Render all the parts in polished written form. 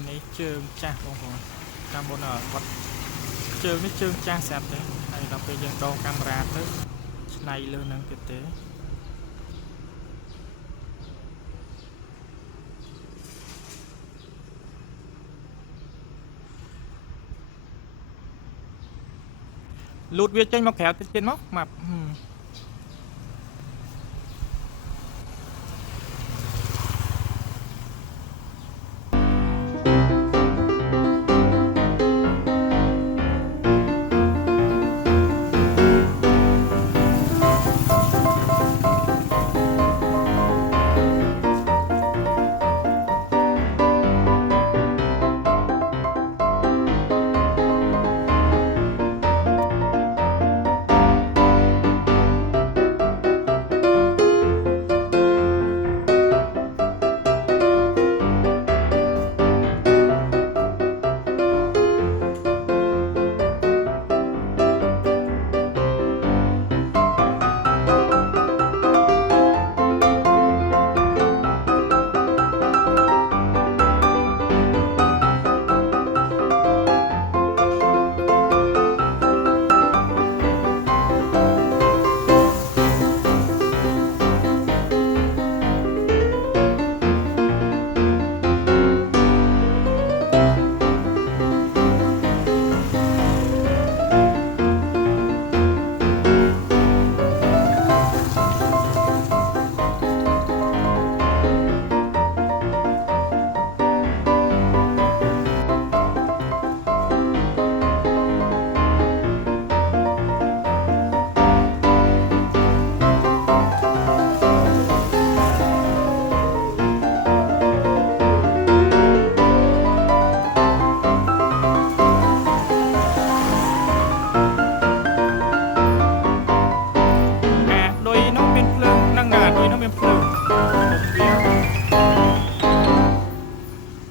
อันนี้เชิงจ้าของผมตามบนวัดเชิงนี่เชิงจ้าแซ่บเลยไอ้เราไปยังดองกำราดเลยในเรื่องนั้นเกิดเตะลูดเวียเจนมาแขวเต็มมั้งมา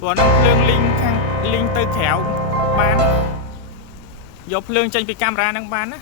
ตัวน้ำเพลิงลิงข้างลิงเตอร์แขวบ้านยกเพลิงใจไปกามรานังบ้านนะ